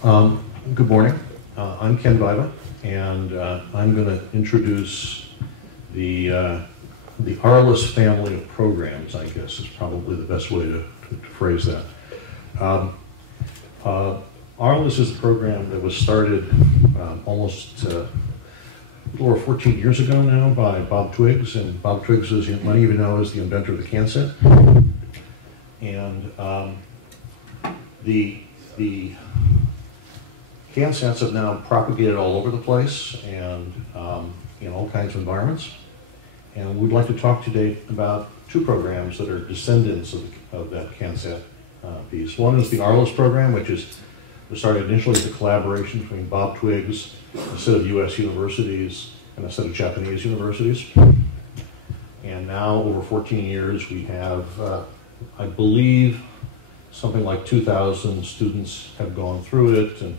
Good morning. I'm Ken Biba, and I'm going to introduce the Arliss family of programs, I guess is probably the best way to phrase that. Arliss is a program that was started almost a little over 14 years ago now by Bob Twiggs, and Bob Twiggs is, many of you know, is the inventor of the can set. And the can sets have now propagated all over the place and in all kinds of environments. And we'd like to talk today about two programs that are descendants of that can set piece. One is the Arliss Program, which was started initially as a collaboration between Bob Twiggs, a set of US universities, and a set of Japanese universities. And now, over 14 years, we have, I believe, something like 2,000 students have gone through it, and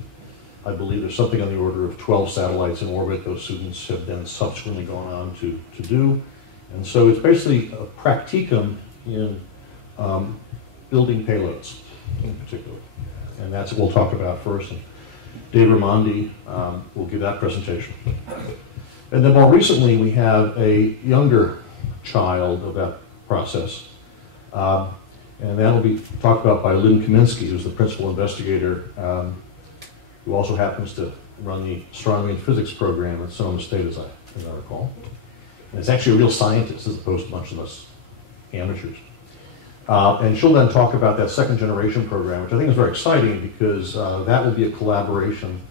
I believe there's something on the order of 12 satellites in orbit those students have then subsequently gone on to do. And so it's basically a practicum in building payloads in particular. And that's what we'll talk about first. And Dave Raimondi will give that presentation. And then more recently, we have a younger child of that process. And that'll be talked about by Lynn Cominsky, who's the principal investigator, who also happens to run the astronomy and physics program at Sonoma State, as I recall. And it's actually a real scientist as opposed to a bunch of us amateurs. And she'll then talk about that second generation program, which I think is very exciting because that will be a collaboration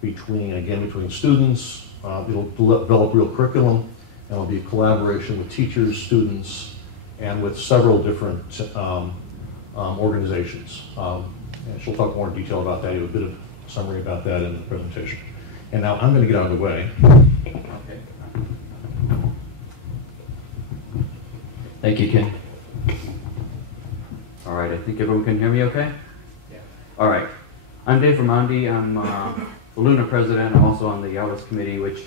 between students. It'll develop real curriculum, and it'll be a collaboration with teachers, students, and with several different organizations. And she'll talk more in detail about that. You have a bit of summary about that in the presentation. And now I'm going to get out of the way. Okay. Thank you, Ken. All right, I think everyone can hear me okay? Yeah. All right. I'm Dave Raimondi. I'm the Lunar president. I'm also on the Arliss committee, which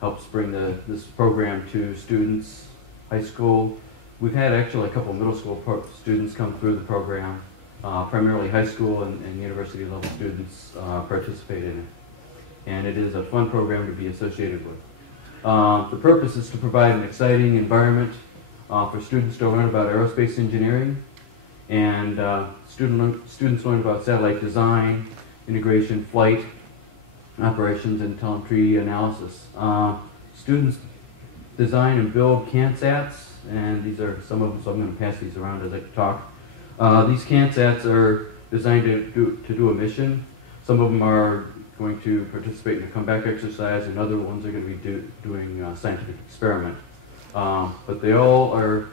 helps bring this program to students, high school. We've had actually a couple of middle school students come through the program, primarily high school and university level students participate in it. And it is a fun program to be associated with. The purpose is to provide an exciting environment for students to learn about aerospace engineering, and students learn about satellite design, integration, flight, operations, and telemetry analysis. Students design and build CANSATs, and these are some of them, so I'm going to pass these around as I talk. These CANSATs are designed to do a mission. Some of them are going to participate in a comeback exercise, and other ones are going to be doing a scientific experiment. But they all are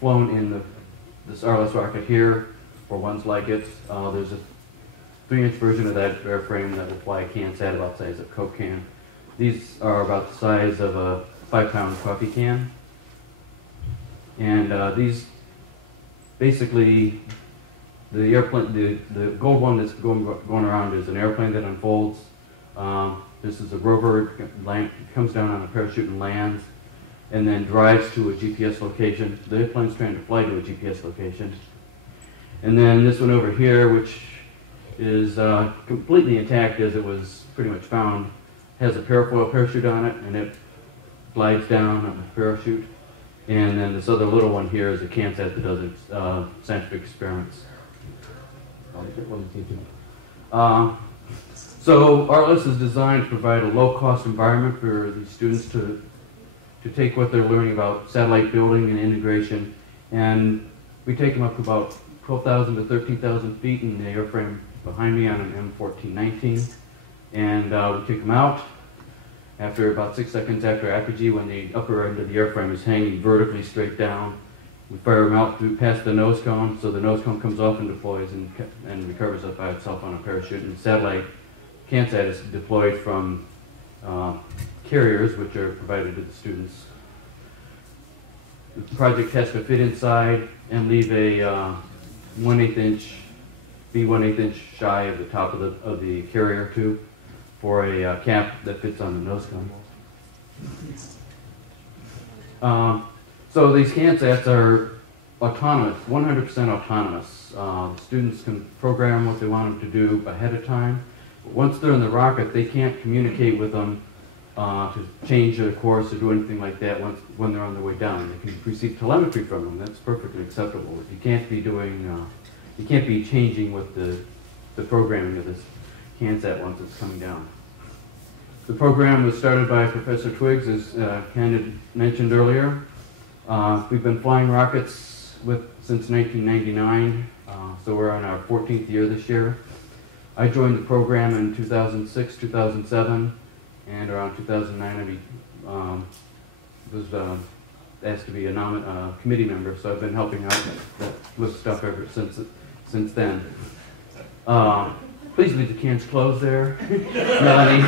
flown in this Arliss rocket here, or ones like it. There's a 3-inch version of that airframe that will fly a CANSAT about the size of a Coke can. These are about the size of a 5-pound coffee can. And these, basically, the airplane, the gold one that's going around is an airplane that unfolds. This is a rover, comes down on a parachute and lands, and then drives to a GPS location. The airplane's trying to fly to a GPS location. And then this one over here, which is completely intact as it was pretty much found, has a parafoil parachute on it, and it glides down on the parachute. And then this other little one here is a CANSAT that does scientific experiments. So Arliss is designed to provide a low-cost environment for these students to take what they're learning about satellite building and integration, and we take them up to about 12,000 to 13,000 feet in the airframe behind me on an M1419, and we take them out. After about 6 seconds after apogee, when the upper end of the airframe is hanging vertically straight down, we fire them out past the nose cone, so the nose cone comes off and deploys and recovers up by itself on a parachute. And the satellite CANSAT is deployed from carriers, which are provided to the students. The project has to fit inside and leave a 1/8 inch, be 1/8 inch shy of the top of the carrier tube for a cap that fits on the nose cone. So these CANSATs are autonomous, 100% autonomous. Students can program what they want them to do ahead of time, once they're in the rocket, they can't communicate with them to change their course or do anything like that when they're on their way down. They can receive telemetry from them. That's perfectly acceptable. You can't be doing, you can't be changing with the programming of this CANSAT once it's coming down. The program was started by Professor Twiggs, as Ken had mentioned earlier. We've been flying rockets since 1999, so we're on our 14th year this year. I joined the program in 2006, 2007, and around 2009 I was asked to be a committee member, so I've been helping out with stuff ever since then. Please leave the cans closed there, Melanie.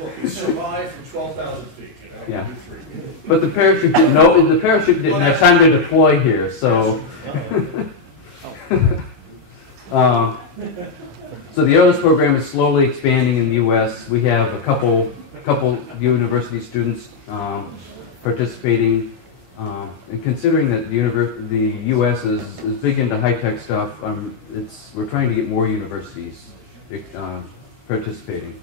Well, we survived from 12,000 feet. You know? Yeah. But the parachute didn't have time to deploy here, so. So the Arliss program is slowly expanding in the U.S. We have a couple university students participating, and considering that the U.S. is big into high-tech stuff, we're trying to get more universities participating.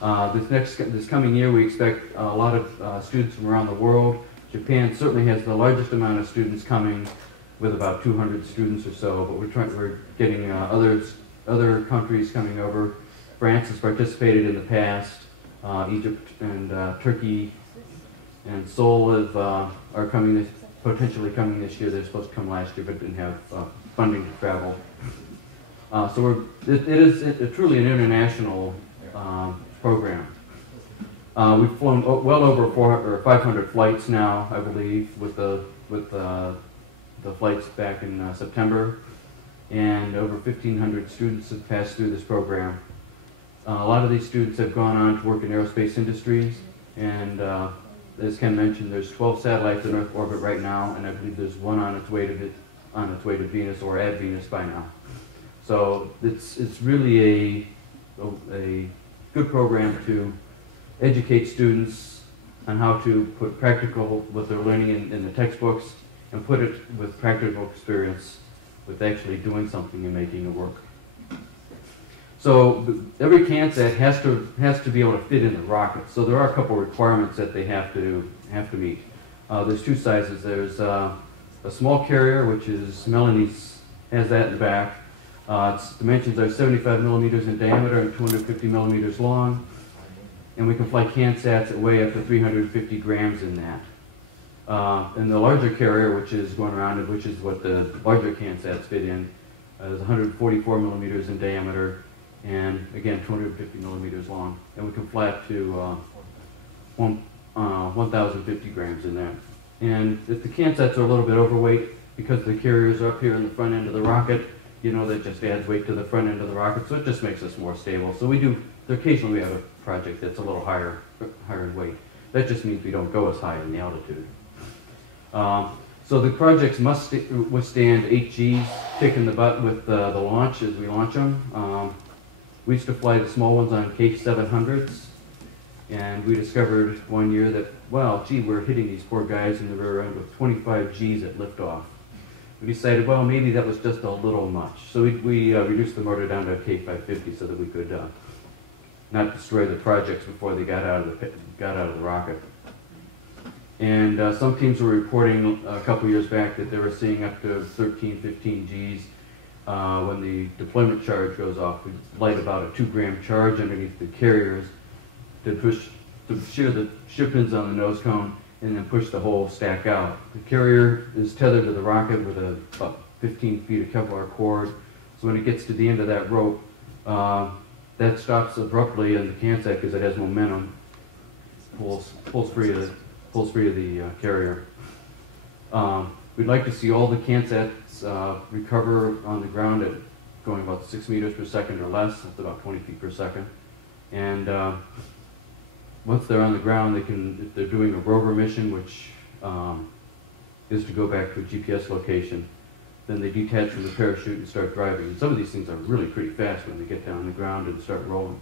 This coming year, we expect a lot of students from around the world. Japan certainly has the largest amount of students coming, with about 200 students or so. But we're getting other countries coming over. France has participated in the past. Egypt and Turkey and Seoul are potentially coming this year. They're supposed to come last year, but didn't have funding to travel. So it is truly an international program. We've flown well over 400 or 500 flights now, I believe, with the flights back in September, and over 1,500 students have passed through this program. A lot of these students have gone on to work in aerospace industries, and as Ken mentioned, there's 12 satellites in Earth orbit right now, and I believe there's one on its way to Venus or at Venus by now. So it's really a good program to educate students on how to put practical, what they're learning in the textbooks, and put it with practical experience with actually doing something and making it work. So every CANSAT has to be able to fit in the rocket. So there are a couple requirements that they have to meet. There's two sizes. There's a small carrier, which is Melanie's has that in the back. Its dimensions are 75 millimeters in diameter and 250 millimeters long, and we can fly CANSATs that weigh up to 350 grams in that. And the larger carrier, which is going around, which is what the larger CANSATs fit in, is 144 millimeters in diameter, and again 250 millimeters long, and we can fly up to 1,050 grams in that. And if the CANSATs are a little bit overweight, because the carriers are up here in the front end of the rocket, you know, that just adds weight to the front end of the rocket, so it just makes us more stable. So occasionally we have a project that's a little higher in weight. That just means we don't go as high in the altitude. So the projects must withstand 8 Gs kick in the butt with the launch as we launch them. We used to fly the small ones on K700s, and we discovered one year that, well, gee, we're hitting these poor guys in the rear end with 25 Gs at liftoff. We decided, well, maybe that was just a little much. So we reduced the motor down to a K550 so that we could not destroy the projects before they got out of the rocket. And some teams were reporting a couple years back that they were seeing up to 13, 15 Gs when the deployment charge goes off. We light about a 2-gram charge underneath the carriers to shear the shear pins on the nose cone and then push the whole stack out. The carrier is tethered to the rocket with about 15 feet of Kevlar cord. So when it gets to the end of that rope, that stops abruptly in the CANSAT because it has momentum. Pulls free of the carrier. We'd like to see all the CANSATs recover on the ground at going about 6 meters per second or less. That's about 20 feet per second. And once they're on the ground, if they're doing a rover mission, which is to go back to a GPS location, then they detach from the parachute and start driving. And some of these things are really pretty fast when they get down on the ground and start rolling.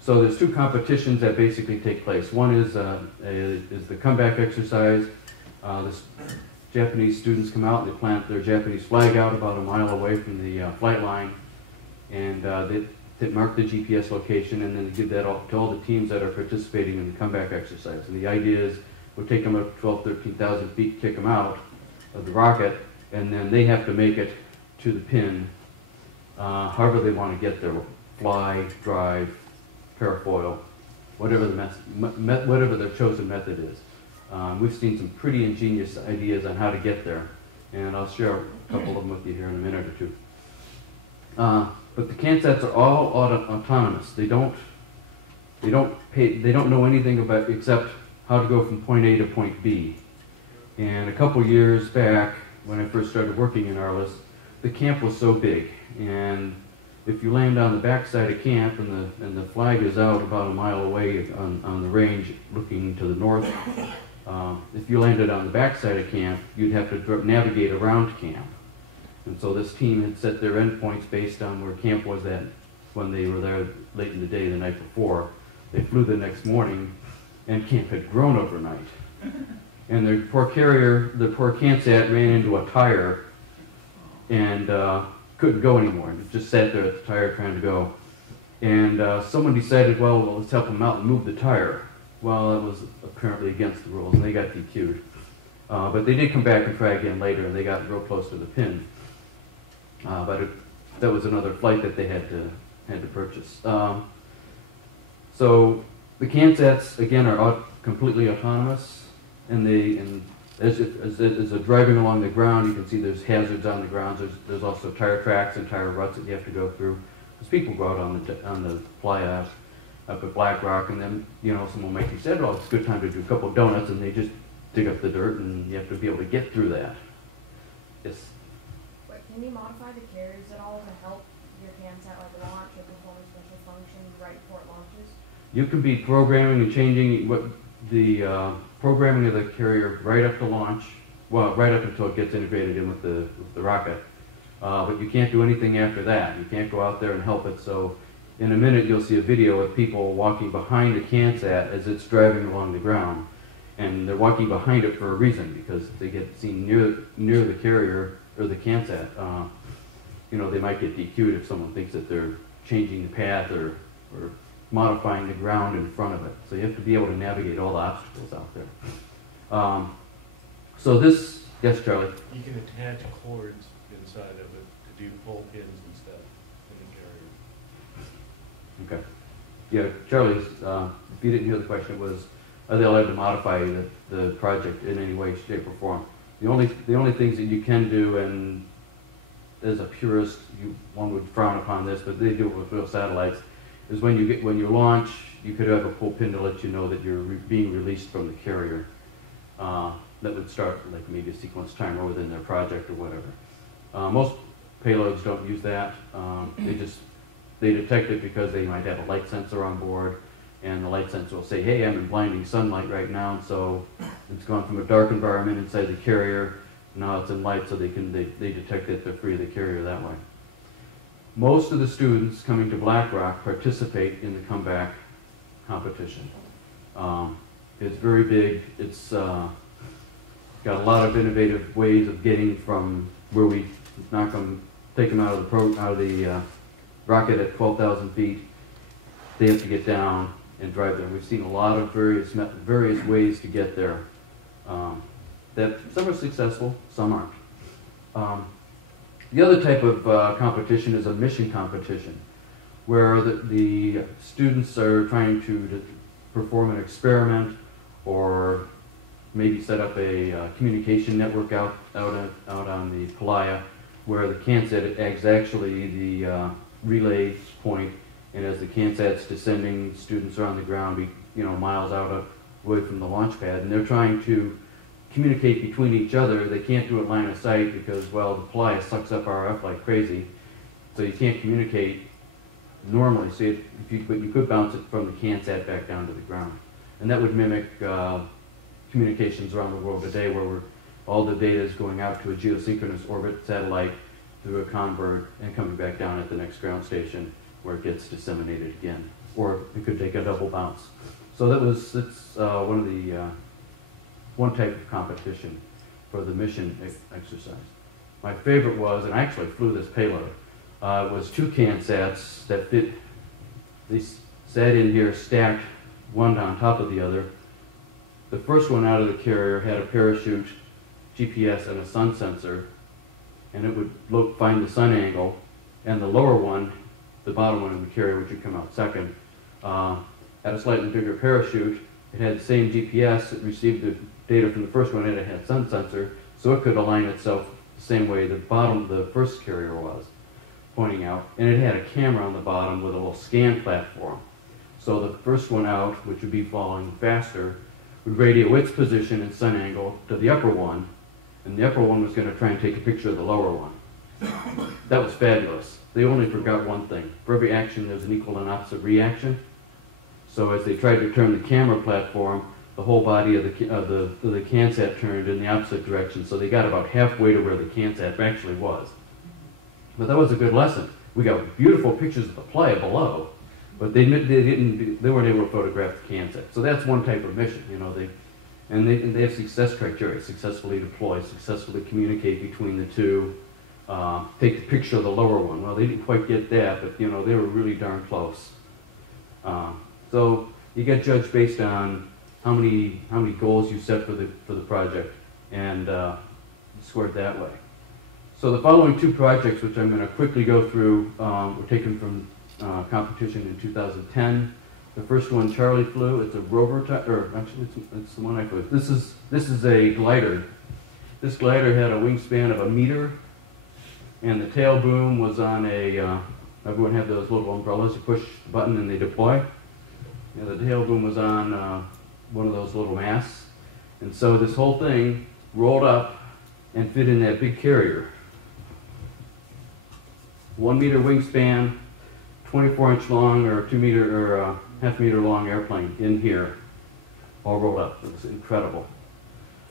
So there's 2 competitions that basically take place. One is the comeback exercise. Japanese students come out and they plant their Japanese flag out about a mile away from the flight line. and they mark the GPS location, and then they give that to all the teams that are participating in the comeback exercise. And the idea is we'll take them up 12,000, 13,000 feet, kick them out of the rocket, and then they have to make it to the pin, however they want to get there, fly, drive, parafoil, whatever their chosen method is. We've seen some pretty ingenious ideas on how to get there, and I'll share a couple of them with you here in a minute or two. But the CANSATs are all autonomous. They don't know anything about except how to go from point A to point B. And a couple years back, when I first started working in Arliss, the camp was so big, and if you land on the backside of camp and the flag is out about a mile away on the range looking to the north, if you landed on the backside of camp, you'd have to navigate around camp. And so this team had set their endpoints based on where camp was at when they were there late in the day the night before. They flew the next morning, and camp had grown overnight. And the poor CANSAT ran into a tire and couldn't go anymore. It just sat there at the tire trying to go. And someone decided, well, let's help them out and move the tire. Well, that was apparently against the rules, and they got DQ'd. But they did come back and try again later, and they got real close to the pin. That was another flight that they had to purchase. So the CANSATs, again, are completely autonomous, and as they're driving along the ground, you can see there's hazards on the ground. There's also tire tracks and tire ruts that you have to go through. Because people go out on the fly up at Black Rock, and then someone might be said, "Well, it's a good time to do a couple of donuts," and they just dig up the dirt, and you have to be able to get through that. Yes. Wait, can you modify the carriers at all to help your CANSAT launch or perform a special function right before it launches? You can be programming and changing what the programming of the carrier right up to launch, well, right up until it gets integrated in with the rocket. But you can't do anything after that. You can't go out there and help it. So in a minute, you'll see a video of people walking behind the CANSAT as it's driving along the ground. And they're walking behind it for a reason, because if they get seen near the carrier or the CANSAT, they might get DQ'd if someone thinks that they're changing the path or modifying the ground in front of it. So you have to be able to navigate all the obstacles out there. So this, yes, Charlie? You can attach cords inside of it to do pull pins and stuff in the carrier. Okay. Yeah, Charlie's, if you didn't hear the question, it was, are they allowed to modify the project in any way, shape, or form? The only things that you can do, and as a purist, one would frown upon this, but they do it with real satellites, is when you launch, you could have a pull pin to let you know that you're being released from the carrier. That would start like maybe a sequence timer within their project or whatever. Most payloads don't use that. They detect it because they might have a light sensor on board, and the light sensor will say, "Hey, I'm in blinding sunlight right now," so it's gone from a dark environment inside the carrier, now it's in light, so they detect that they're free of the carrier that way. Most of the students coming to Black Rock participate in the comeback competition. It's very big. It's got a lot of innovative ways of getting from where we take them out of the rocket at 12,000 feet. They have to get down and drive there. We've seen a lot of various ways to get there. That some are successful, some aren't. The other type of competition is a mission competition, where the students are trying to perform an experiment or maybe set up a communication network out on the Playa, where the CANSAT is actually the relay point, and as the CANSAT's descending, students are on the ground, miles out away from the launch pad, and they're trying to communicate between each other. They can't do it line of sight because, well, the Playa sucks up RF like crazy, so you can't communicate normally. So but you could bounce it from the CANSAT back down to the ground, and that would mimic communications around the world today, where all the data is going out to a geosynchronous orbit satellite through a convert and coming back down at the next ground station, where it gets disseminated again, or it could take a double bounce. So that's one type of competition for the mission exercise. My favorite was, and I actually flew this payload, was 2 CanSats that fit. They sat in here stacked one on top of the other. The first one out of the carrier had a parachute, GPS, and a sun sensor, and it would find the sun angle. And the lower one, the bottom one in the carrier, which would come out second, had a slightly bigger parachute. It had the same GPS. It received the data from the first one, and it had sun sensor, so it could align itself the same way the first carrier was pointing out. And it had a camera on the bottom with a little scan platform. So the first one out, which would be falling faster, would radio its position and sun angle to the upper one, and the upper one was going to try and take a picture of the lower one. That was fabulous. They only forgot one thing. For every action, there's an equal and opposite reaction. So as they tried to turn the camera platform, the whole body of the CanSat turned in the opposite direction, so they got about halfway to where the CanSat actually was. But that was a good lesson. We got beautiful pictures of the playa below, but they weren't able to photograph the CanSat. So that's one type of mission, you know. They have success criteria: successfully deploy, successfully communicate between the two, take a picture of the lower one. Well, they didn't quite get that, but you know, they were really darn close. So you get judged based on how many goals you set for the project, and scored that way. So the following 2 projects, which I'm going to quickly go through, were taken from competition in 2010. The first one, Charlie flew. It's a rover, or actually, it's the one I flew. This is a glider. This glider had a wingspan of 1 meter, and the tail boom was on a. Everyone had those little umbrellas. You push the button and they deploy. And the tail boom was on one of those little masts, and so this whole thing rolled up and fit in that big carrier. 1 meter wingspan, 24-inch long or 2 meter or half meter long airplane in here, all rolled up. It was incredible.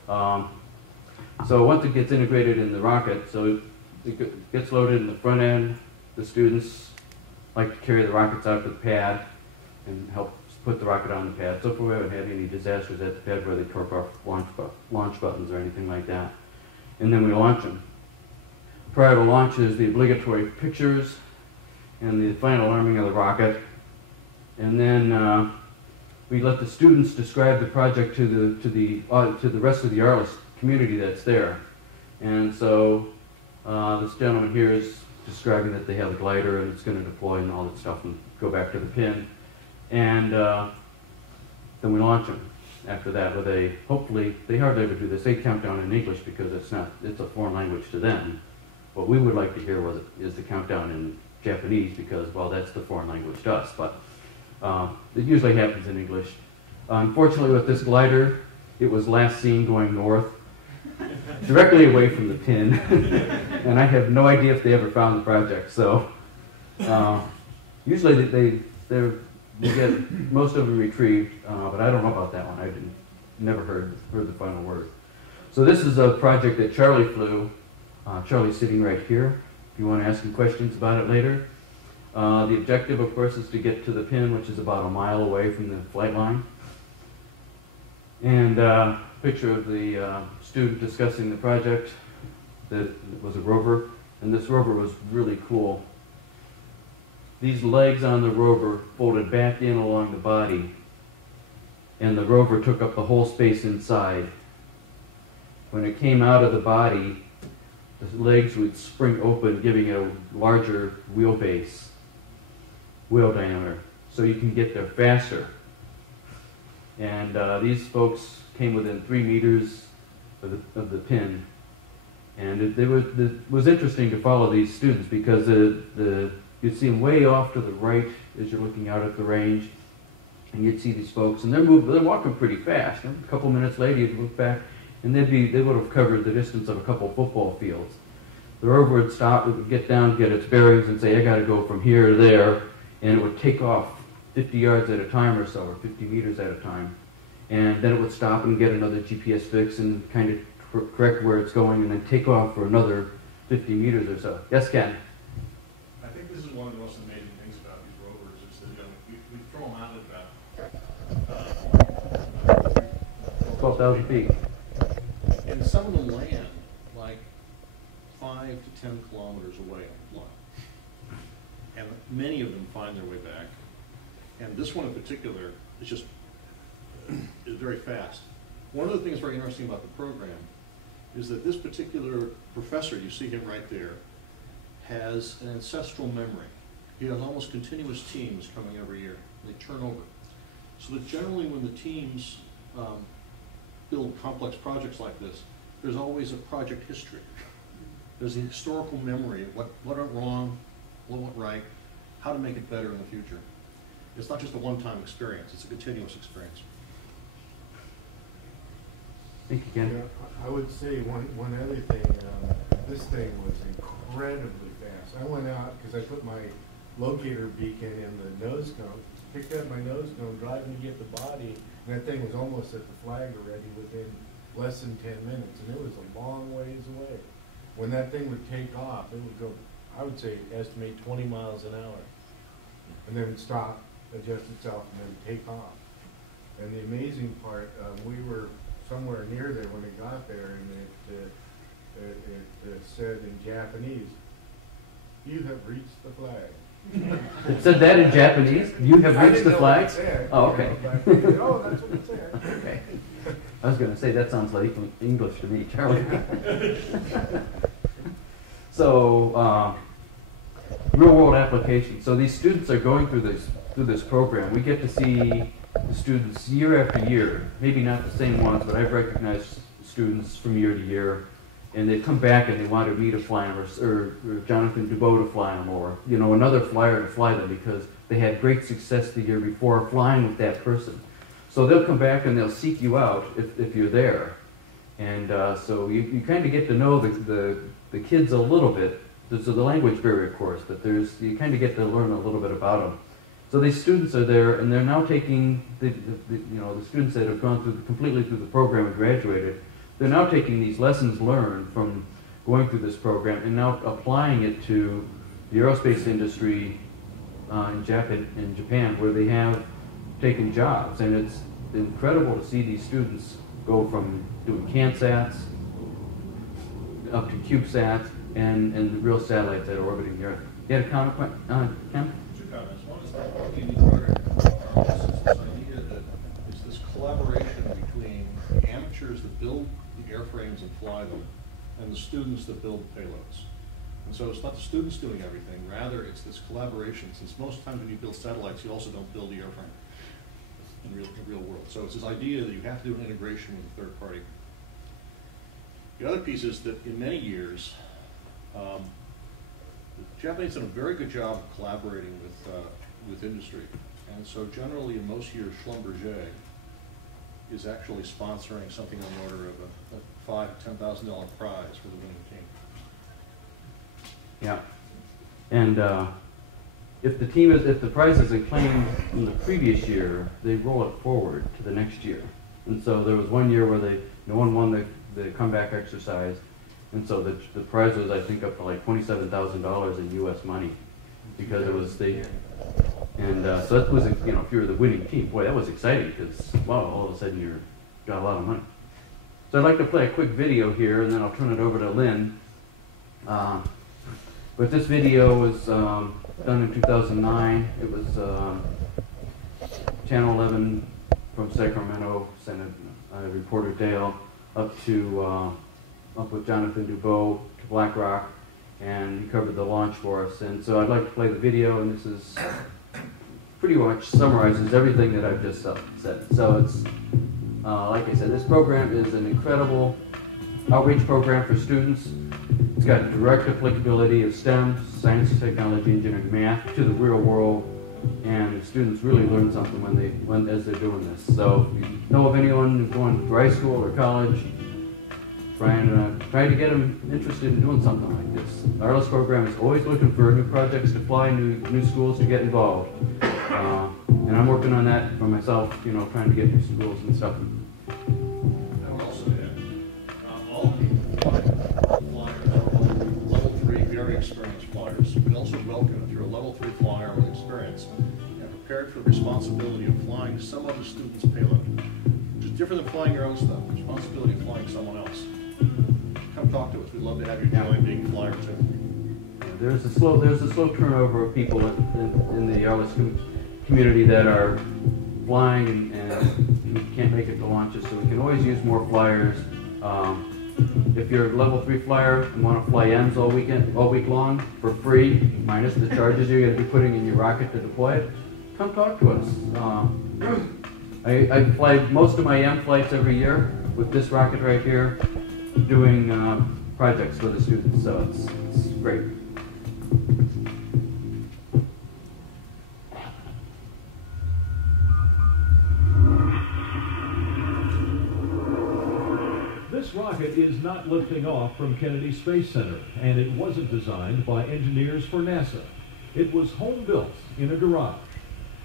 So once it gets integrated in the rocket, so it gets loaded in the front end. The students like to carry the rockets out to the pad and help put the rocket on the pad. So far we haven't had any disasters at the pad where they torque off launch buttons or anything like that. And then we launch them. Prior to launch is the obligatory pictures and the final arming of the rocket. And then we let the students describe the project to the rest of the Arliss community that's there. And so this gentleman here is describing that they have a glider and it's going to deploy and all that stuff and go back to the pin. And then we launch them after that with a, hopefully, they hardly ever do this, they countdown in English because it's a foreign language to them. What we would like to hear is the countdown in Japanese because, well, that's the foreign language to us, but it usually happens in English. Unfortunately, with this glider, it was last seen going north, directly away from the pin, and I have no idea if they ever found the project, so usually they get most of them retrieved, but I don't know about that one. I never heard the final word. So this is a project that Charlie flew. Charlie's sitting right here. If you want to ask him questions about it later. The objective, of course, is to get to the pin, which is about a mile away from the flight line. And a picture of the student discussing the project. That was a rover, and this rover was really cool. These legs on the rover folded back in along the body, and the rover took up the whole space inside. When it came out of the body, the legs would spring open, giving it a larger wheel diameter, so you can get there faster. And these folks came within 3 meters of the pin. And it was interesting to follow these students because you'd see them way off to the right as you're looking out at the range, and you'd see these folks, and they're walking pretty fast. And a couple minutes later, you'd look back, and they would have covered the distance of a couple football fields. The rover would stop, it would get down, get its bearings, and say, I got to go from here to there, and it would take off 50 yards at a time or so, or 50 meters at a time. And then it would stop and get another GPS fix and kind of correct where it's going, and then take off for another 50 meters or so. Yes, Ken? I think this is one of the most amazing things about these rovers is that we throw them out at about 12,000 feet. and some of them land like 5 to 10 kilometers away on the fly. and many of them find their way back. And this one in particular is just is very fast. One of the things very interesting about the program is that this particular professor, you see him right there, has an ancestral memory. He has almost continuous teams coming every year. They turn over. So that generally when the teams build complex projects like this, there's always a project history. There's a historical memory of what went wrong, what went right, how to make it better in the future. It's not just a one-time experience, it's a continuous experience. Thank you, Ken. Yeah, I would say one other thing, this thing was incredibly fast. I went out because I put my locator beacon in the nose cone, picked up my nose cone, driving to get the body, and that thing was almost at the flag already within less than 10 minutes, and it was a long ways away. When that thing would take off, it would go, I would say, estimate 20 miles an hour, and then stop, adjust itself, and then take off. And the amazing part, we were somewhere near there when it got there, and it said in Japanese, "You have reached the flag." It said that in Japanese? You have I reached didn't the know flag? what it said, Oh, okay. but, oh, that's what it said. Okay. I was going to say, that sounds like English to me, Charlie. So, real world application. So these students are going through this program. We get to see the students year after year, maybe not the same ones, but I've recognized students from year to year, and they come back and they want to meet a flyer or Jonathan Dubois to fly them, or another flyer to fly them because they had great success the year before flying with that person. So they'll come back and they'll seek you out if you're there, and so you kind of get to know the kids a little bit. There's the language barrier, of course, but you kind of get to learn a little bit about them. So these students are there, and they're now taking the students that have gone completely through the program and graduated. They're now taking these lessons learned from going through this program and now applying it to the aerospace industry in Japan, where they have taken jobs. And it's incredible to see these students go from doing CanSats up to CubeSats and real satellites that are orbiting the Earth. You had a comment, Ken? Two comments. One is that what you need to learn is this idea that it's this collaboration between the amateurs that build the airframes and fly them and the students that build payloads. And so it's not the students doing everything, rather it's this collaboration, since most times when you build satellites, you also don't build the airframe in the real world. So it's this idea that you have to do an integration with a third party. The other piece is that in many years, the Japanese done a very good job of collaborating with industry. And so generally in most years, Schlumberger is actually sponsoring something on the order of a $5,000 to $10,000 prize for the winning team. Yeah. And if the prizes they claimed in the previous year, they roll it forward to the next year. And so there was one year where no one won the comeback exercise, and so the prize was, I think, up to like $27,000 in U.S. money, because it was and so that was, if you were the winning team, boy, that was exciting, because wow, all of a sudden you got a lot of money. So I'd like to play a quick video here, and then I'll turn it over to Lynn. But this video was done in 2009. It was Channel 11 from Sacramento sent a reporter Dale up with Jonathan Dubois to Black Rock, and he covered the launch for us. And so I'd like to play the video, and this is pretty much summarizes everything that I've just said. So it's, like I said, this program is an incredible outreach program for students. It's got direct applicability of STEM, science, technology, engineering, math, to the real world, and students really learn something as they're doing this. So if you know of anyone who's going to high school or college, try to get them interested in doing something like this. The Arliss program is always looking for new projects to fly, new schools to get involved. And I'm working on that for myself, trying to get new schools and stuff. I would also add, all the flyers are level 3, very experienced flyers. We also welcome, if you're a level 3 flyer with experience and prepared for the responsibility of flying some other student's payload, which is different than flying your own stuff, the responsibility of flying someone else. Come talk to us. We'd love to have you join being a flyer too. And there's a slow turnover of people in the Arliss community that are flying and can't make it to launches, so we can always use more flyers. If you're a level 3 flyer and want to fly M's all week long for free, minus the charges you're going to be putting in your rocket to deploy it, come talk to us. I fly most of my M flights every year with this rocket right here, doing projects for the students, so it's great. This rocket is not lifting off from Kennedy Space Center, and it wasn't designed by engineers for NASA. It was home built in a garage.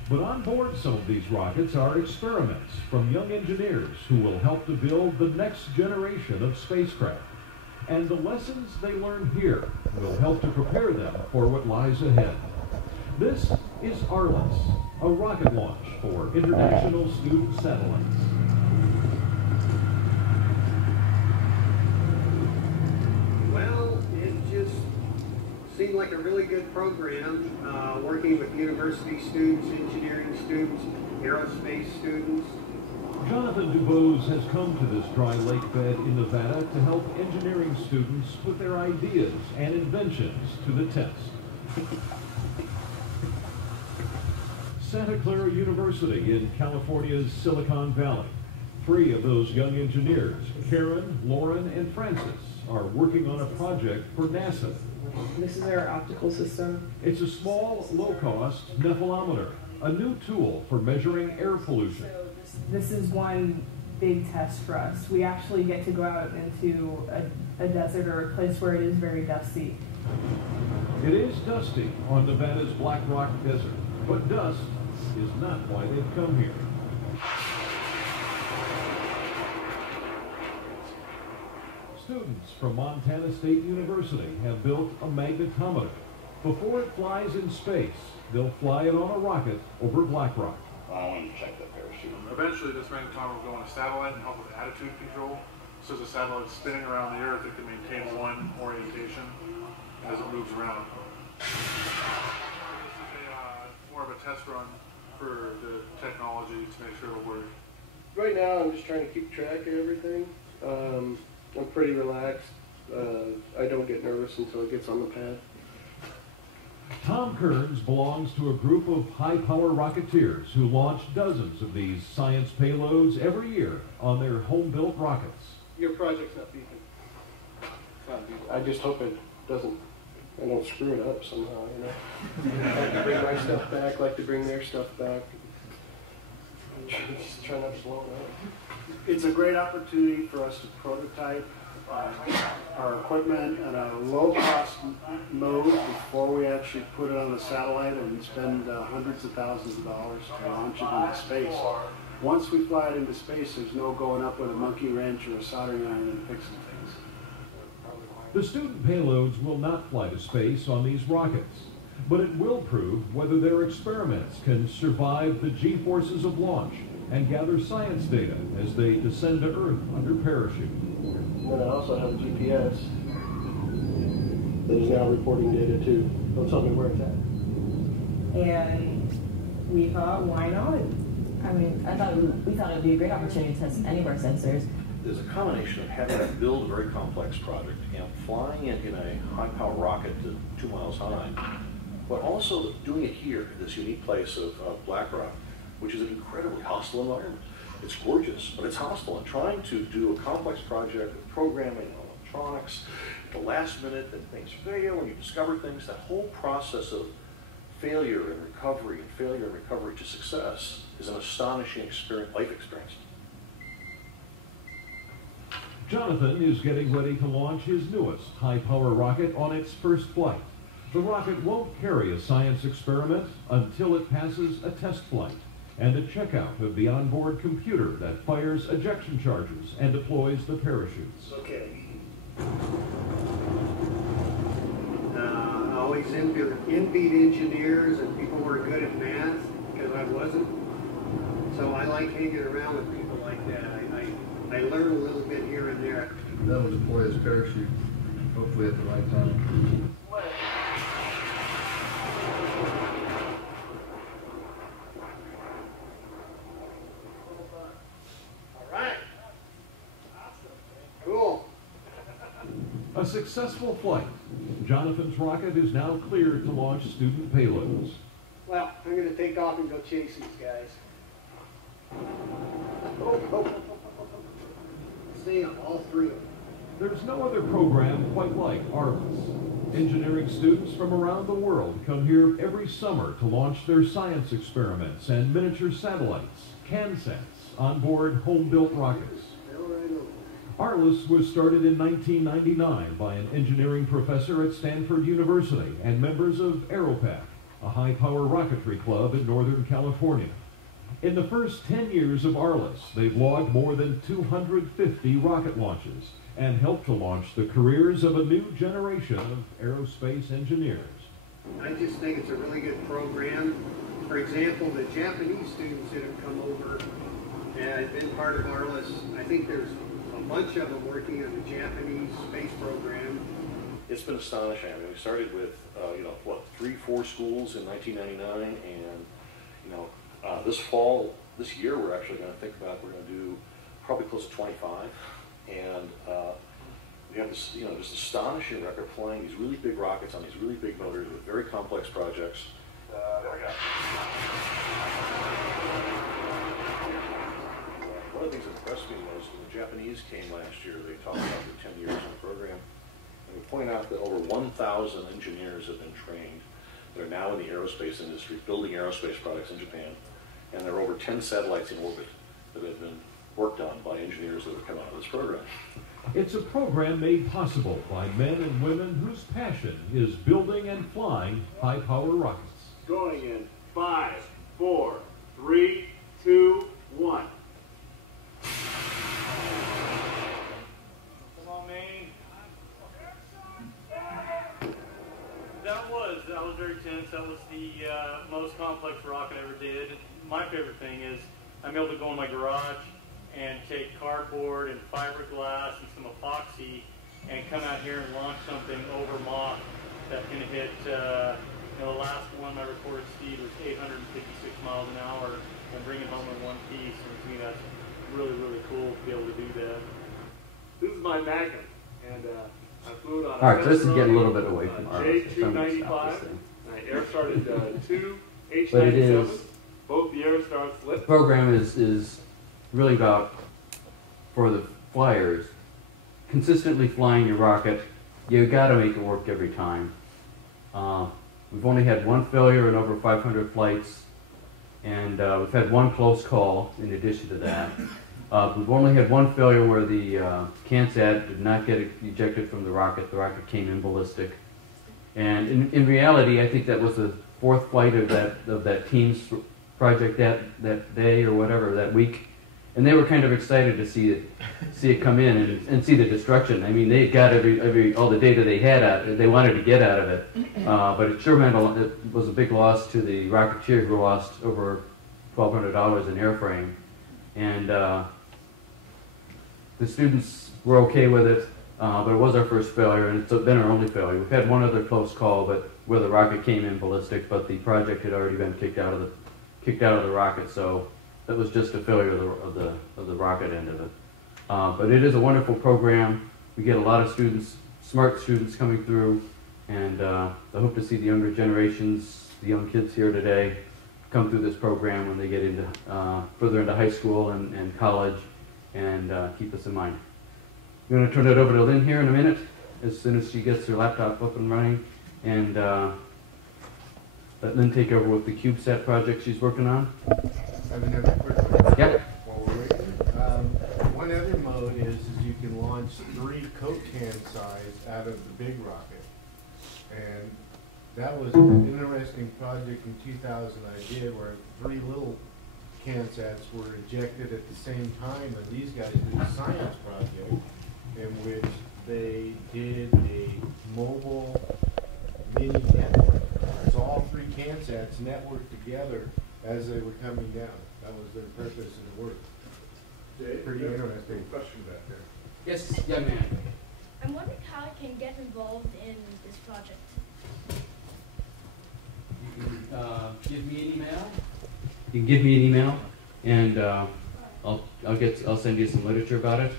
But on board some of these rockets are experiments from young engineers who will help to build the next generation of spacecraft. And the lessons they learn here will help to prepare them for what lies ahead. This is Arliss, a rocket launch for international student satellites. Well, it just seemed like a really good program, working with university students, engineering students, aerospace students. Jonathan DuBose has come to this dry lake bed in Nevada to help engineering students put their ideas and inventions to the test. Santa Clara University in California's Silicon Valley. 3 of those young engineers, Karen, Lauren, and Francis, are working on a project for NASA. This is our optical system. It's a small, low-cost nephelometer, a new tool for measuring air pollution. This is one big test for us. We actually get to go out into a desert or a place where it is very dusty. It is dusty on Nevada's Black Rock Desert, but dust is not why they've come here. Students from Montana State University have built a magnetometer. Before it flies in space, they'll fly it on a rocket over Black Rock. I wanted to check that parachute. Eventually, this magnetometer will go on a satellite and help with attitude control. So as the satellite's spinning around the Earth, it can maintain one orientation as it moves around. This is more of a test run for the technology to make sure it'll work. Right now, I'm just trying to keep track of everything. I'm pretty relaxed. I don't get nervous until it gets on the pad. Tom Kearns belongs to a group of high-power rocketeers who launch dozens of these science payloads every year on their home-built rockets. Your project's not beeping. It's not beeping. I just hope it doesn't, I don't screw it up somehow, you know. I like to bring my stuff back, like to bring their stuff back. Just try not to blow it up. It's a great opportunity for us to prototype our equipment in a low-cost mode before we actually put it on the satellite and spend hundreds of thousands of dollars to launch it into space. Once we fly it into space, there's no going up with a monkey wrench or a soldering iron and fixing things. The student payloads will not fly to space on these rockets, but it will prove whether their experiments can survive the G-forces of launch and gather science data as they descend to Earth under parachute. And then I also have a GPS that is now reporting data too. It'll tell me where it's at. And we thought, why not? I mean, we thought it would be a great opportunity to test any of our sensors. There's a combination of having to build a very complex project and flying it in a high-power rocket to 2 miles high, but also doing it here in this unique place of Black Rock, which is an incredibly hostile environment. It's gorgeous, but it's hostile. And trying to do a complex project with programming, electronics, at the last minute, then things fail, and you discover things. That whole process of failure and failure and recovery to success is an astonishing life experience. Jonathan is getting ready to launch his newest high-power rocket on its first flight. The rocket won't carry a science experiment until it passes a test flight and a checkout of the onboard computer that fires ejection charges and deploys the parachutes. Okay. I always envied engineers and people who were good at math because I wasn't. So I like hanging around with people like that. I learn a little bit here and there. That will deploy his parachute, hopefully at the right time. A successful flight. Jonathan's rocket is now cleared to launch student payloads. Well, I'm going to take off and go chase these guys. See them, all three of them. There's no other program quite like ARLISS. Engineering students from around the world come here every summer to launch their science experiments and miniature satellites, CANSATs, on board home-built rockets. ARLISS was started in 1999 by an engineering professor at Stanford University and members of AeroPac, a high-power rocketry club in Northern California. In the first 10 years of ARLISS, they've logged more than 250 rocket launches and helped to launch the careers of a new generation of aerospace engineers. I just think it's a really good program. For example, the Japanese students that have come over and been part of ARLISS, I think there's a bunch of them working on the Japanese space program. It's been astonishing. I mean, we started with, 3-4 schools in 1999, and, this year, we're actually going to think about, we're going to do probably close to 25, and we have this, just astonishing record flying these really big rockets on these really big motors with very complex projects. There we go. One of the things that impressed me was when the Japanese came last year, they talked about the 10 years of the program. And we point out that over 1,000 engineers have been trained. They're now in the aerospace industry, building aerospace products in Japan. And there are over 10 satellites in orbit that have been worked on by engineers that have come out of this program. It's a program made possible by men and women whose passion is building and flying high-power rockets. Going in 5, 4, 3, 2, 1. Come on, Maine. That was very tense. That was the most complex rocket I ever did. My favorite thing is I'm able to go in my garage and take cardboard and fiberglass and some epoxy and come out here and launch something over Mach that can hit, the last one I recorded speed was 856 miles an hour and bring it home in one piece. And to me, that's really, really cool to be able to do that. This is my Magnum, and I flew it on. All right, so this is getting a little bit away from our J295. I air started 2 H97. But it is, both the air starts lit. the program is really about, for the flyers, consistently flying your rocket. You got to make it work every time. We've only had one failure in over 500 flights, and we've had one close call in addition to that. We've only had one failure where the CANSAT did not get ejected from the rocket. The rocket came in ballistic. And in reality, I think that was the fourth flight of that team's project that day or whatever, that week. And they were kind of excited to see it come in and see the destruction. I mean, they got all the data they had they wanted to get out of it. But it sure meant it was a big loss to the Rocketeer, who lost over $1,200 in airframe. And the students were okay with it, but it was our first failure, and it's been our only failure. We've had one other close call, but where the rocket came in ballistic, but the project had already been kicked out of the rocket, so that was just a failure of the rocket end of it. But it is a wonderful program. We get a lot of students, smart students coming through, and I hope to see the younger generations, the young kids here today, come through this program when they get into further into high school and college, and keep us in mind. I'm going to turn it over to Lynn here in a minute, as soon as she gets her laptop up and running, and let Lynn take over with the CubeSat project she's working on. I have another quick one. Yep. While we're waiting. One other mode is you can launch 3 Coke can size out of the big rocket. And that was an interesting project in 2000 I did, where 3 little CANSATs were ejected at the same time, and these guys did a science project in which they did a mobile mini network. So all 3 CANSATs networked together as they were coming down. That was their purpose of the work. Dave, pretty interesting. Question back there. Yes, young man. I'm wondering how I can get involved in this project. You can give me an email. You can give me an email, and I'll send you some literature about it.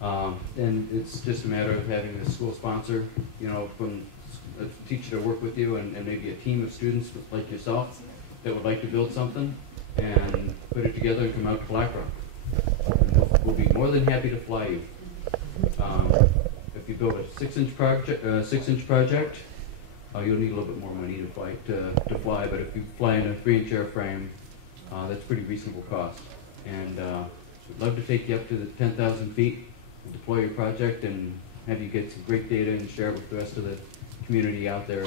And it's just a matter of having a school sponsor, you know, from a teacher to work with you, and maybe a team of students like yourself that would like to build something and put it together and come out to Black Rock. And we'll be more than happy to fly you. If you build a 6-inch project, you'll need a little bit more money to fly. But if you fly in a 3-inch airframe, that's pretty reasonable cost. And we'd love to take you up to the 10,000 feet and deploy your project and have you get some great data and share it with the rest of the community out there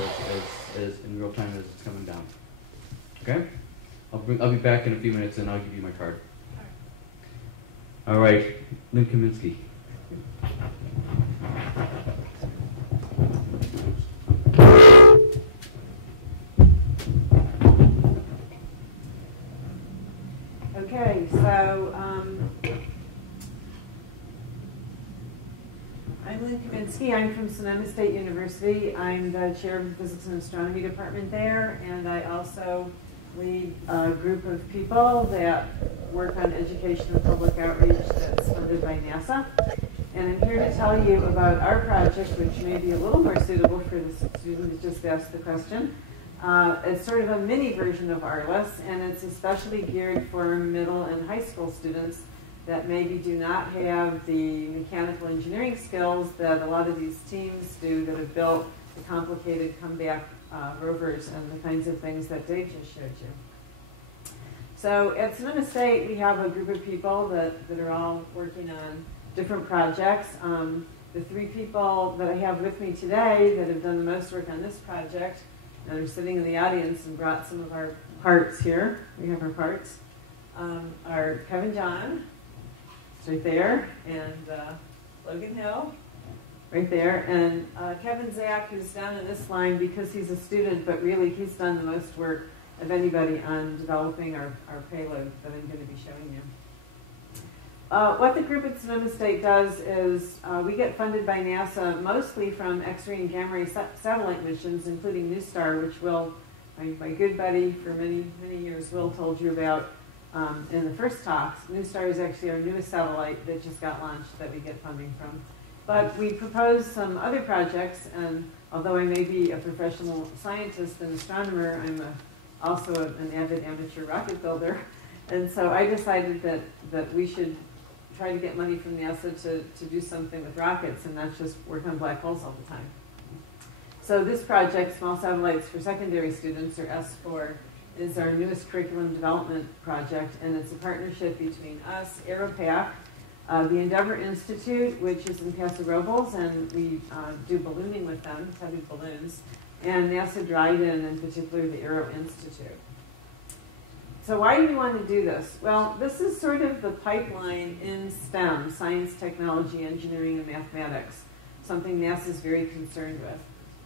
as in real time as it's coming down. Okay? I'll be back in a few minutes and I'll give you my card. All right, Lynn Cominsky. Okay, so I'm Lynn Cominsky. I'm from Sonoma State University. I'm the chair of the Physics and Astronomy department there, and I also lead a group of people that work on education and public outreach that's funded by NASA. And I'm here to tell you about our project, which may be a little more suitable for the student who just asked the question. It's sort of a mini version of ARLISS, and it's especially geared for middle and high school students that maybe do not have the mechanical engineering skills that a lot of these teams do that have built the complicated comeback rovers and the kinds of things that Dave just showed you. So at Sonoma State, we have a group of people that are all working on different projects. The 3 people that I have with me today that have done the most work on this project and are sitting in the audience and brought some of our parts here. We have our parts. Are Kevin John, it's right there, and Logan Hill, right there, and Kevin Zach, who's down in this line because he's a student, but really he's done the most work of anybody on developing our payload that I'm going to be showing you. What the group at Sonoma State does is we get funded by NASA mostly from X-ray and gamma ray satellite missions, including NuSTAR, which Will, my good buddy for many, many years, Will told you about in the first talks. NuSTAR is actually our newest satellite that just got launched that we get funding from. But we propose some other projects, and although I may be a professional scientist and astronomer, I'm also an avid amateur rocket builder. And so I decided that we should try to get money from NASA to do something with rockets and not just work on black holes all the time. So this project, Small Satellites for Secondary Students, or S4, is our newest curriculum development project, and it's a partnership between us, AeroPac, the Endeavor Institute, which is in Paso Robles, and we do ballooning with them, heavy balloons, and NASA Dryden, in particular the Aero Institute. So why do we want to do this? Well, this is sort of the pipeline in STEM, science, technology, engineering, and mathematics, something NASA is very concerned with.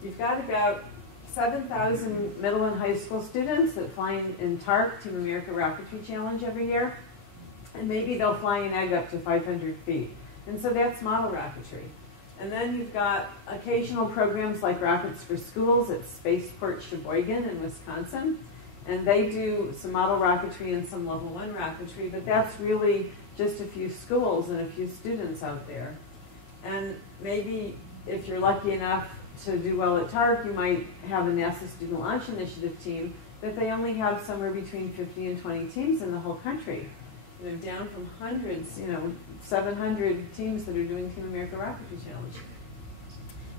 You've got about 7,000 middle and high school students that fly in TARC, Team America Rocketry Challenge, every year, and maybe they'll fly an egg up to 500 feet. And so that's model rocketry. And then you've got occasional programs like Rockets for Schools at Spaceport Sheboygan in Wisconsin. And they do some model rocketry and some level 1 rocketry, but that's really just a few schools and a few students out there. And maybe if you're lucky enough to do well at TARC, you might have a NASA Student Launch Initiative team, but they only have somewhere between 50 and 20 teams in the whole country. You know, down from hundreds, 700 teams that are doing Team America Rocketry Challenge.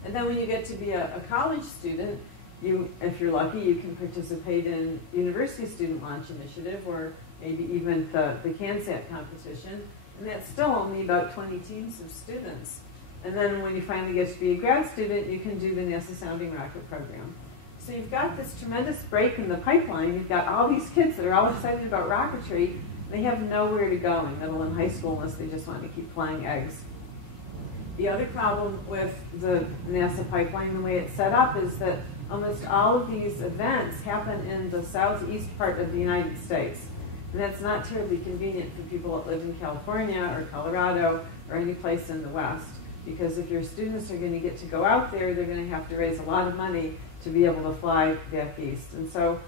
And then when you get to be a college student, if you're lucky, you can participate in University Student Launch Initiative or maybe even the CanSat competition. And that's still only about 20 teams of students. And then when you finally get to be a grad student, you can do the NASA Sounding Rocket Program. So you've got this tremendous break in the pipeline. You've got all these kids that are all excited about rocketry. They have nowhere to go in middle and high school unless they just want to keep flying eggs. The other problem with the NASA pipeline, the way it's set up, is that almost all of these events happen in the southeast part of the United States. And that's not terribly convenient for people that live in California or Colorado or any place in the West. Because if your students are going to get to go out there, they're going to have to raise a lot of money to be able to fly back east. And so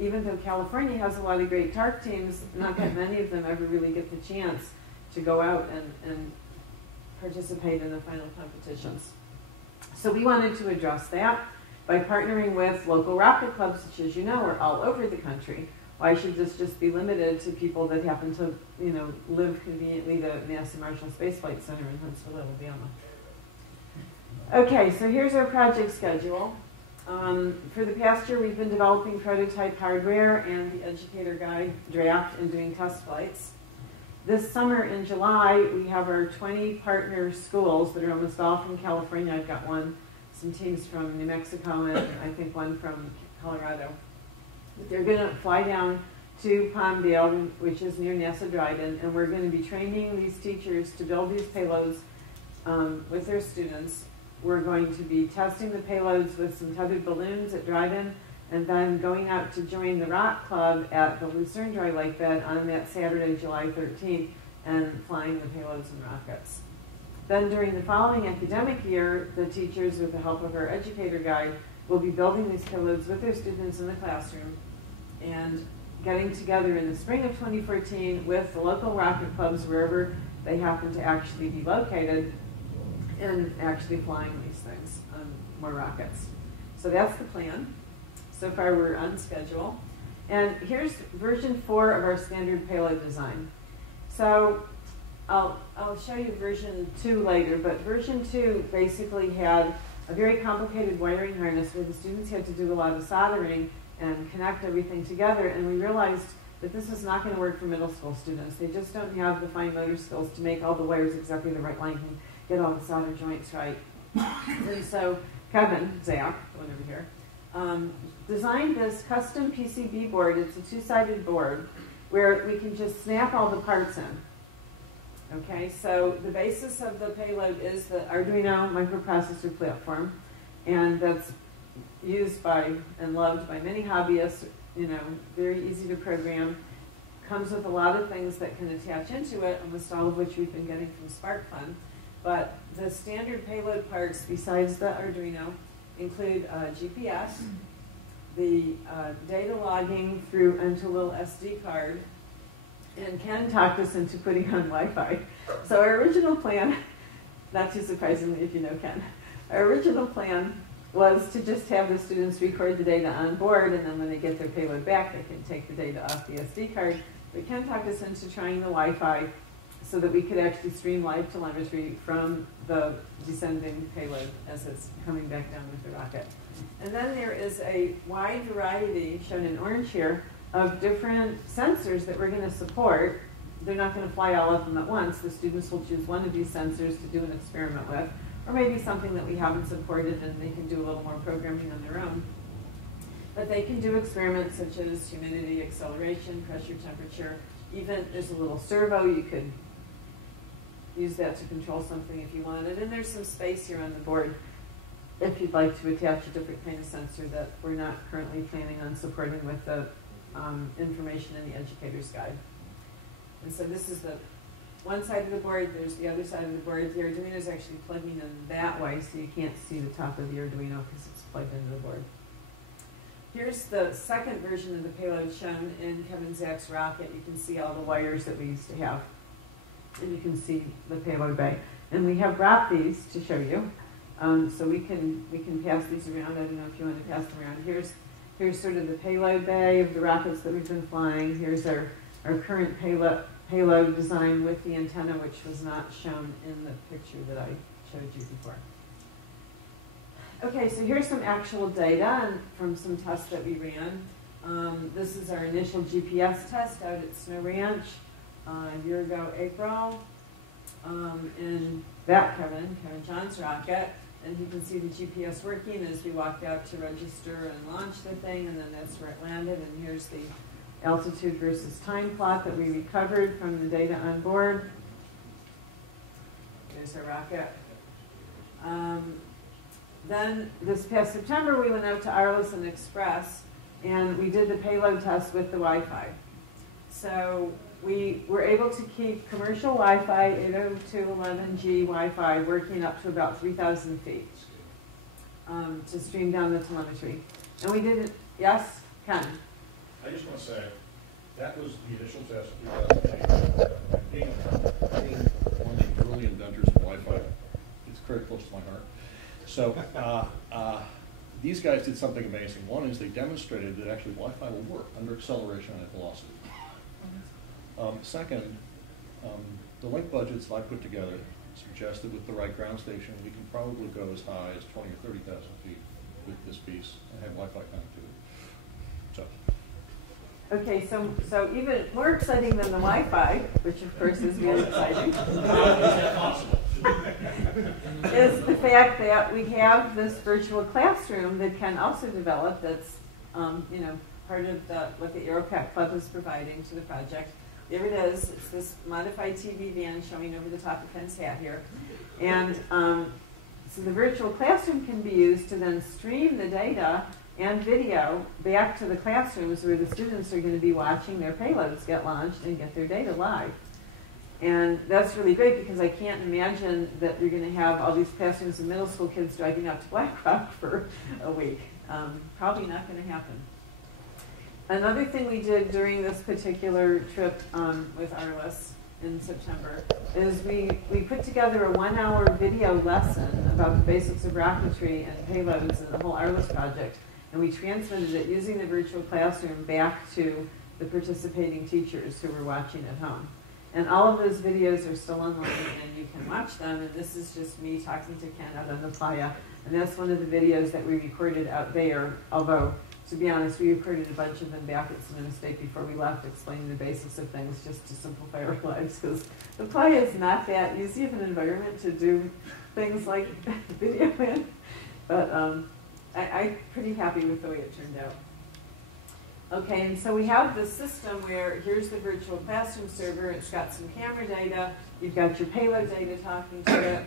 even though California has a lot of great TARC teams, not that many of them ever really get the chance to go out and participate in the final competitions. So we wanted to address that by partnering with local rocket clubs, which, as you know, are all over the country. Why should this just be limited to people that happen to, live conveniently to NASA Marshall Space Flight Center in Huntsville, Alabama? Okay, so here's our project schedule. For the past year, we've been developing prototype hardware and the educator guide draft and doing test flights. This summer in July, we have our 20 partner schools that are almost all from California. I've got some teams from New Mexico, and I think one from Colorado. They're going to fly down to Palmdale, which is near NASA Dryden, and we're going to be training these teachers to build these payloads with their students. We're going to be testing the payloads with some tethered balloons at Dryden, and then going out to join the Rock Club at the Lucerne Dry Lake Bed on that Saturday, July 13th, and flying the payloads and rockets. Then during the following academic year, the teachers, with the help of our educator guide, will be building these payloads with their students in the classroom and getting together in the spring of 2014 with the local rocket clubs wherever they happen to actually be located and actually flying these things on more rockets. So that's the plan. So far we're on schedule. And here's version 4 of our standard payload design. So I'll show you version 2 later, but version 2 basically had a very complicated wiring harness where the students had to do a lot of soldering and connect everything together, and we realized that this was not going to work for middle school students. They just don't have the fine motor skills to make all the wires exactly the right length and get all the solder joints right. And so Kevin, Zach, the one over here, designed this custom PCB board. It's a two-sided board where we can just snap all the parts in. Okay, so the basis of the payload is the Arduino microprocessor platform, and that's used by and loved by many hobbyists, very easy to program, comes with a lot of things that can attach into it, almost all of which we've been getting from SparkFun. But the standard payload parts, besides the Arduino, include GPS, the data logging through into a little SD card, and Ken talked us into putting on Wi-Fi. So our original plan, not too surprisingly if you know Ken, our original plan was to just have the students record the data on board, and then when they get their payload back, they can take the data off the SD card. But Ken talked us into trying the Wi-Fi so that we could actually stream live telemetry from the descending payload as it's coming back down with the rocket. And then there is a wide variety, shown in orange here, of different sensors that we're going to support. They're not going to fly all of them at once. The students will choose one of these sensors to do an experiment with, or maybe something that we haven't supported and they can do a little more programming on their own. But they can do experiments such as humidity, acceleration, pressure, temperature. Even there's a little servo. You could use that to control something if you wanted. And there's some space here on the board if you'd like to attach a different kind of sensor that we're not currently planning on supporting with the information in the educator's guide. And so this is the one side of the board, there's the other side of the board. The Arduino is actually plugging in that way, so you can't see the top of the Arduino because it's plugged into the board. Here's the second version of the payload shown in Kevin Zach's rocket. You can see all the wires that we used to have, and you can see the payload bay. And we have brought these to show you, so we can pass these around. I don't know if you want to pass them around. Here's sort of the payload bay of the rockets that we've been flying. Here's our current payload design with the antenna, which was not shown in the picture that I showed you before. Okay, so here's some actual data from some tests that we ran. This is our initial GPS test out at Snow Ranch a year ago, April. And that Kevin John's rocket. And you can see the GPS working as we walked out to register and launch the thing, and then that's where it landed. And here's the altitude versus time plot that we recovered from the data on board. There's our rocket. Then this past September, we went out to Arliss and Express, and we did the payload test with the Wi-Fi. So we were able to keep commercial Wi-Fi, 802.11g Wi-Fi, working up to about 3,000 feet to stream down the telemetry. And we did it, yes, Ken? I just want to say, that was the initial test in 2008. Being one of the early inventors of Wi-Fi very close to my heart. So these guys did something amazing. One is they demonstrated that actually Wi-Fi will work under acceleration and at velocity. Second, the link budgets that I put together suggest that with the right ground station, we can probably go as high as 20 or 30,000 feet with this piece and have Wi-Fi connectivity. So. Okay, so even more exciting than the Wi-Fi, which of course is really exciting, is the fact that we have this virtual classroom that can also develop. That's you know, part of what the AeroCat Club is providing to the project. There it is. It's this modified TV van showing over the top of Ken's hat here, and so the virtual classroom can be used to then stream the data and video back to the classrooms where the students are going to be watching their payloads get launched and get their data live. And that's really great because I can't imagine that you're going to have all these classrooms and middle school kids driving out to Black Rock for a week. Probably not going to happen. Another thing we did during this particular trip with Arliss in September is we put together a 1-hour video lesson about the basics of rocketry and payloads and the whole Arliss project. And we transmitted it using the virtual classroom back to the participating teachers who were watching at home. And all of those videos are still online and you can watch them. And this is just me talking to Ken out on the playa. And that's one of the videos that we recorded out there, although to be honest, we recorded a bunch of them back at Sonoma State before we left, explaining the basics of things just to simplify our lives, because the playa is not that easy of an environment to do things like video in. But I'm pretty happy with the way it turned out. Okay, and so we have this system where here's the virtual classroom server. It's got some camera data. You've got your payload data talking to it.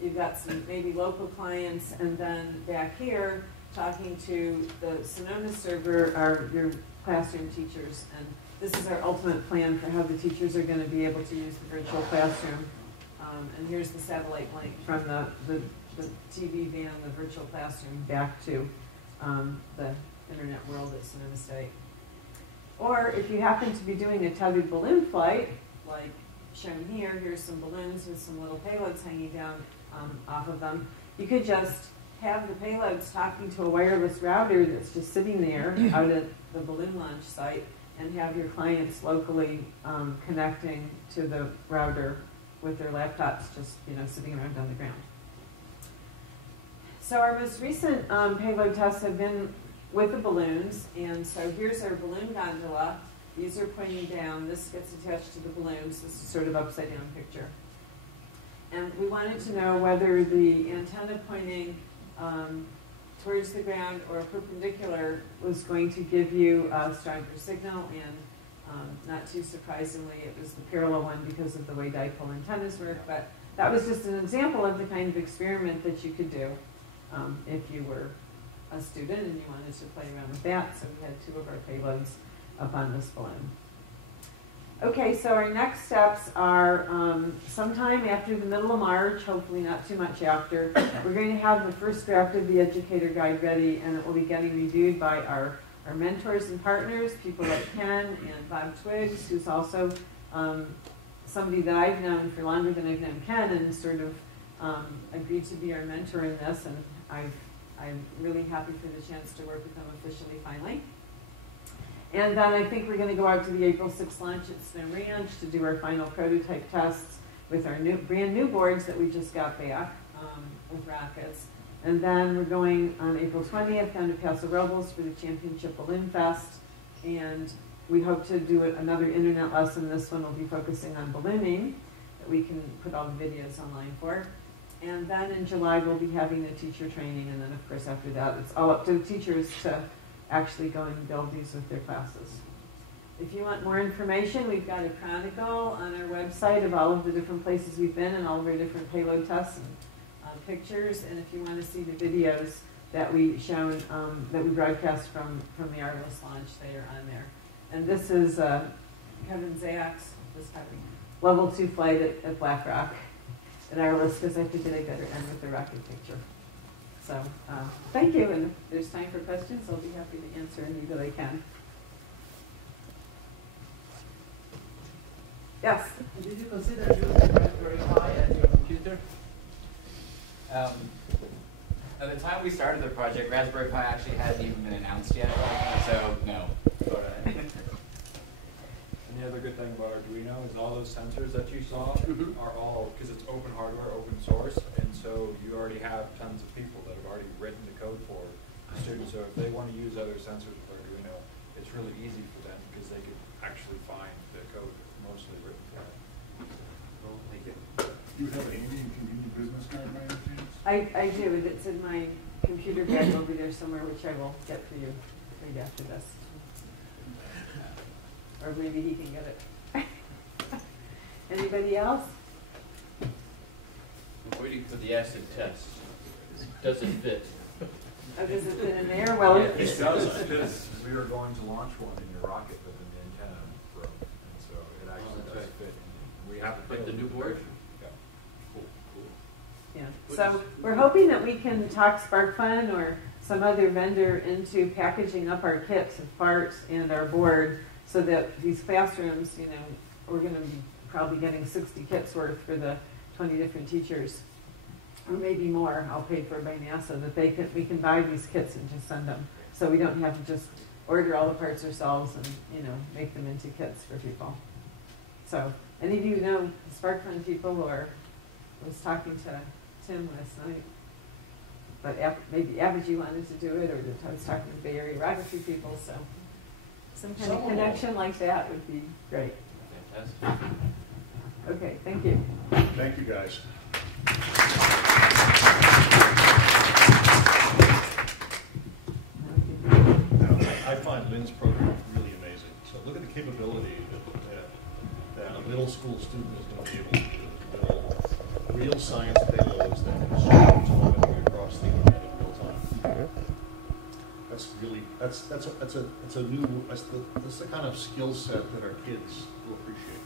You've got some maybe local clients, and then back here, talking to the Sonoma server are your classroom teachers. And this is our ultimate plan for how the teachers are going to be able to use the virtual classroom. And here's the satellite link from the TV van, the virtual classroom, back to the internet world at Sonoma State. Or if you happen to be doing a tethered balloon flight, like shown here, here's some balloons with some little payloads hanging down off of them, you could just have the payloads talking to a wireless router that's just sitting there out at the balloon launch site, and have your clients locally connecting to the router with their laptops just sitting around on the ground. So our most recent payload tests have been with the balloons, and so here's our balloon gondola. These are pointing down. This gets attached to the balloons. This is sort of upside down picture. And we wanted to know whether the antenna pointing towards the ground or perpendicular was going to give you a stronger signal, and not too surprisingly, it was the parallel one because of the way dipole antennas work, but that was just an example of the kind of experiment that you could do if you were a student and you wanted to play around with that. So we had 2 of our payloads up on this balloon. Okay, so our next steps are sometime after the middle of March, hopefully not too much after, we're going to have the first draft of the educator guide ready, and it will be getting reviewed by our mentors and partners, people like Ken and Bob Twiggs, who's also somebody that I've known for longer than I've known Ken, and sort of agreed to be our mentor in this, and I'm really happy for the chance to work with them officially finally. And then I think we're going to go out to the April 6th launch at Snow Ranch to do our final prototype tests with our brand new boards that we just got back with rockets. And then we're going on April 20th down to Paso Robles for the Championship Balloon Fest. And we hope to do another internet lesson. This one will be focusing on ballooning that we can put all the videos online for. And then in July we'll be having the teacher training. And then of course after that it's all up to the teachers to actually go and build these with their classes. If you want more information, we've got a chronicle on our website of all of the different places we've been and all of our different payload tests and pictures. And if you want to see the videos that we shown, that we broadcast from the Arliss launch, they are on there. And this is Kevin Zach's level 2 flight at Black Rock at Arliss, because I figured I'd better end with the rocket picture. So thank you, and if there's time for questions, I'll be happy to answer any that I can. Yes? Did you consider using Raspberry Pi as your computer? At the time we started the project, Raspberry Pi actually hadn't even been announced yet, so no. And the other good thing about Arduino is all those sensors that you saw are all, because it's open hardware, open source, and so you already have tons of people that have already written the code for the students. So if they want to use other sensors with Arduino, it's really easy for them because they can actually find the code mostly written for it. Well, thank you. Do you have a handy and convenient business card by any chance? I do. It's in my computer bag over there somewhere, which I will get for you right after this. Or maybe he can get it. Anybody else? I'm waiting for the acid test. Does it fit? Oh, does it fit in there? Well, yeah, it does, because we are going to launch one in your rocket with an antenna broke, and so it actually does fit. We have to Like the new board? Yeah. Cool. yeah. So we're hoping that we can talk SparkFun or some other vendor into packaging up our kits of parts and our board, so that these classrooms, you know, we're going to be probably getting 60 kits worth for the 20 different teachers, or maybe more. I'll pay for by NASA, that we can buy these kits and just send them, so we don't have to just order all the parts ourselves and, you know, make them into kits for people. So, any of you know SparkFun people, or I was talking to Tim last night, but maybe Apogee wanted to do it, or I was talking to Bay Area Rocketry people, so some kind of connection like that would be great. Fantastic. Okay, thank you. Thank you, guys. I find Lynn's program really amazing. So look at the capability that a middle school student is going to be able to build real science payloads that can stream telemetry across the internet in real time. That's really that's the kind of skill set that our kids will appreciate.